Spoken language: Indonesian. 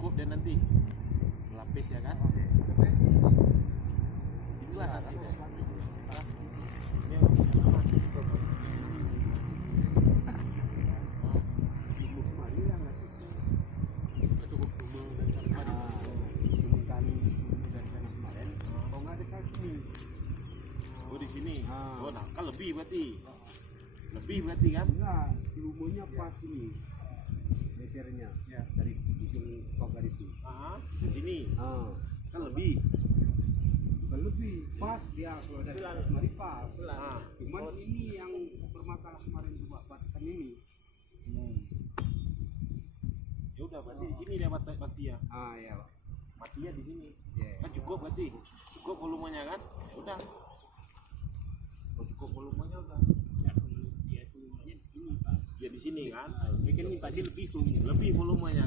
cukup dia nanti lapis ya kan. Itulah hasilnya. Oh di sini. Oh nah kan lebih berarti kan? Enggak, lumonya pas ini meternya dari ujung pagar itu. Di sini. Kan lebih. Bukan lebih, pas dia kalau dari mari pas. Cuman ini yang bermasalah kemarin juga batasan ini. Ya udah berarti di sini dia mati ya. Ya. Matinya di sini. Kan cukup berarti. Cukup volumenya kan? Ya udah. Cukup volumenya udah. Ya di sini kan. Bikin ini tadi lebih volumenya